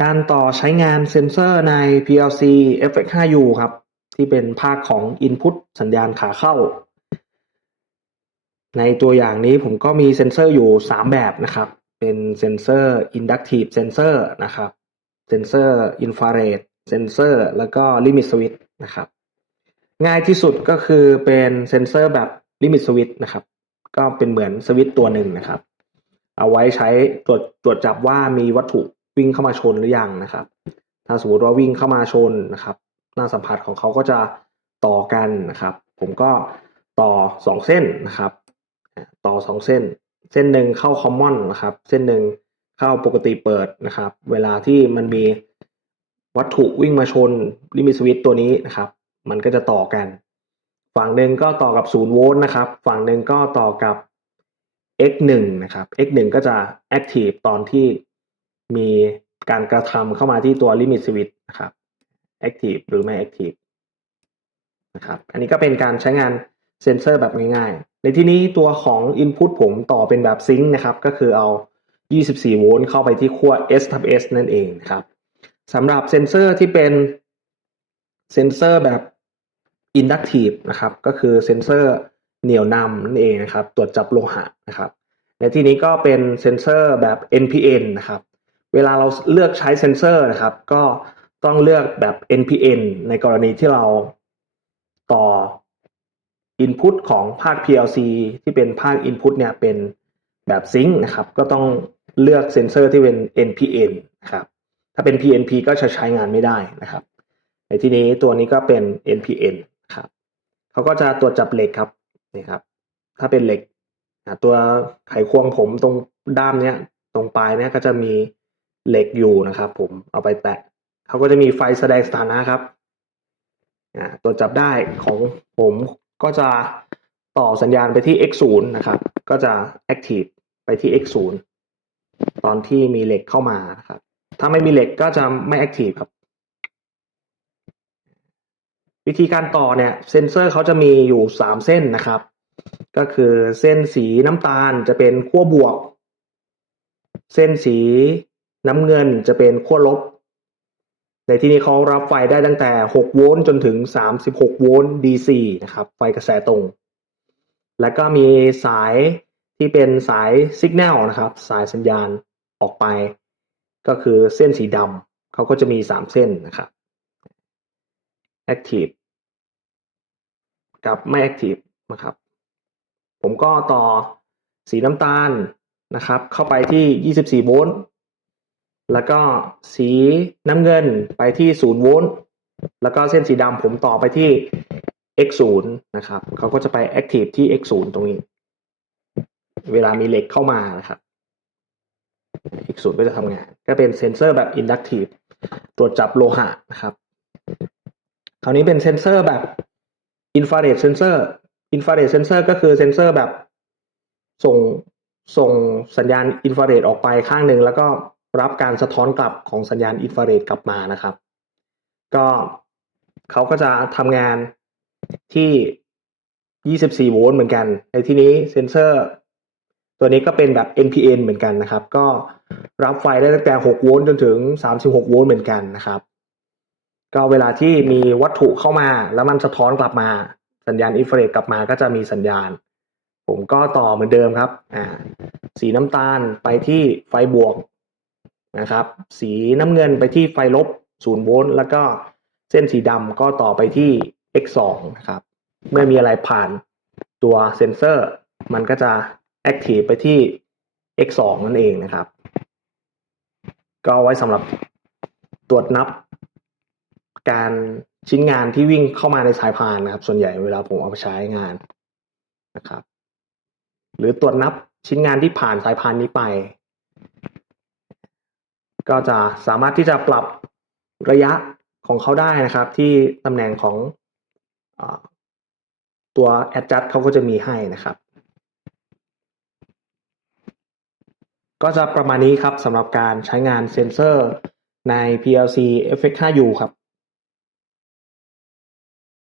การต่อใช้งานเซ็นเซอร์ใน PLC FX5U ครับ ที่เป็นภาคของ Input สัญญาณขาเข้า ในตัวอย่างนี้ผมก็มีเซ็นเซอร์อยู่ 3 แบบนะครับ เป็นเซ็นเซอร์ Inductive Sensor นะครับ เซ็นเซอร์ Infrared Sensor แล้วก็ Limit Switch นะครับ ง่ายที่สุดก็คือเป็นเซ็นเซอร์แบบ Limit Switch นะครับ ก็เป็นเหมือนสวิตตัวหนึ่งนะครับ เอาไว้ใช้ตรวจตรวจจับว่ามีวัตถุ วิ่งเข้ามาชนหรือยังนะครับ ถ้าสมมติว่าวิ่งเข้ามาชนนะครับ หน้าสัมผัสของเขาก็จะต่อกันนะครับ ผมก็ต่อสองเส้นนะครับ ต่อสองเส้น เส้นหนึ่งเข้าคอมมอนนะครับ เส้นหนึ่งเข้าปกติเปิดนะครับ เวลาที่มันมีวัตถุวิ่งมาชนลิมิตสวิตตัวนี้นะครับ มันก็จะต่อกัน ฝั่งหนึ่งก็ต่อกับ0โวลต์นะครับ ฝั่งหนึ่งก็ต่อกับ x1 นะครับ x1 ก็จะ active ตอนที่ มีการกระทำเข้ามาที่ตัว limit switch นะครับ active หรือไม่ active นะครับ อันนี้ก็เป็นการใช้งานเซนเซอร์แบบง่ายๆ ในที่นี้ตัวของ input ผมต่อเป็นแบบซิงค์นะครับ ก็คือเอา 24 โวลต์เข้าไปที่ขั้ว S ทับ S นั่นเองครับสำหรับเซนเซอร์ที่เป็นเซนเซอร์แบบ inductive นะครับ ก็คือเซนเซอร์เหนี่ยวนำนั่นเองนะครับ ตรวจจับโลหะนะครับ ในที่นี้ก็เป็นเซนเซอร์แบบ NPN นะครับ เวลาเราเลือกใช้เซนเซอร์นะครับ ก็ต้องเลือกแบบ NPN ในกรณีที่เราต่อ Input ของภาค PLC ที่เป็นภาค Input เนี่ยเป็นแบบซิงค์นะครับ ก็ต้องเลือกเซนเซอร์ที่เป็น NPN นะครับ ถ้าเป็น PNP ก็จะใช้งานไม่ได้นะครับ ในที่นี้ตัวนี้ก็เป็น NPN ครับเขาก็จะตรวจจับเหล็กครับนี่ครับ ถ้าเป็นเหล็กตัวไขควงผมตรงด้ามเนี้ยตรงปลายเนี้ยก็จะมี เหล็กอยู่นะครับ ผมเอาไปแตะเขาก็จะมีไฟแสดงสถานะครับตรวจับได้ของผมก็จะต่อสัญญาณไปที่ x 0 นะครับ ก็จะ active ไปที่ x 0 ตอนที่มีเหล็กเข้ามานะครับ ถ้าไม่มีเหล็กก็จะไม่ active ครับ วิธีการต่อเนี่ยเซนเซอร์เขาจะมีอยู่สามเส้นนะครับ ก็คือเส้นสีน้ำตาลจะเป็นขั้วบวก เส้นสี น้ำเงินจะเป็นขั้วลบ ในที่นี้เขารับไฟได้ตั้งแต่ 6 โวลต์จนถึง 36 โวลต์ DC นะครับ ไฟกระแสตรง แล้วก็มีสายที่เป็นสายสัญญาณนะครับ สายสัญญาณออกไป ก็คือเส้นสีดำเขาก็จะมี 3 เส้นนะครับ active กับไม่ active นะครับ ผมก็ต่อสีน้ำตาลนะครับ เข้าไปที่ 24 โวลต์ แล้วก็สีน้ำเงินไปที่0โวลต์แล้วก็เส้นสีดำผมต่อไปที่ x 0 นะครับเขาก็จะไป active ที่ x 0 ตรงนี้ เวลามีเหล็กเข้ามานะครับ x 0 ก็จะทำงาน ก็เป็นเซนเซอร์แบบ inductive ตรวจจับโลหะนะครับ คราวนี้เป็นเซนเซอร์แบบ infrared sensor infrared sensor ก็คือเซนเซอร์แบบส่งส่งสัญญาณอินฟราเรดออกไปข้างหนึ่งแล้วก็ รับการสะท้อนกลับของสัญญาณอินฟราเรดกลับมานะครับ ก็เขาก็จะทำงานที่ 24 โวลต์เหมือนกัน ในที่นี้เซนเซอร์ ตัวนี้ก็เป็นแบบ NPN เหมือนกันนะครับ ก็รับไฟได้ตั้งแต่ 6 โวลต์จนถึง 36 โวลต์เหมือนกันนะครับ ก็เวลาที่มีวัตถุเข้ามาแล้วมันสะท้อนกลับมา สัญญาณอินฟราเรดกลับมาก็จะมีสัญญาณ ผมก็ต่อเหมือนเดิมครับ อ่า สีน้ำตาลไปที่ไฟบวก นะครับ สีน้ำเงินไปที่ไฟลบ0โวลต์แล้วก็เส้นสีดำก็ต่อไปที่ x 2 นะครับ เมื่อมีอะไรผ่านตัวเซนเซอร์ มันก็จะ active ไปที่ x 2 นั่นเองนะครับ ก็ไว้สำหรับตรวจนับ การชิ้นงานที่วิ่งเข้ามาในสายพานนะครับ ส่วนใหญ่เวลาผมเอาไปใช้งานนะครับ หรือตรวจนับชิ้นงานที่ผ่านสายพานนี้ไป ก็จะสามารถที่จะปรับระยะของเขาได้นะครับ ที่ตำแหน่งของอตัว adjust เขาก็จะมีให้นะครับ ก็จะประมาณนี้ครับสำหรับการใช้งานเซนเซอร์ใน PLC FX5U ครับ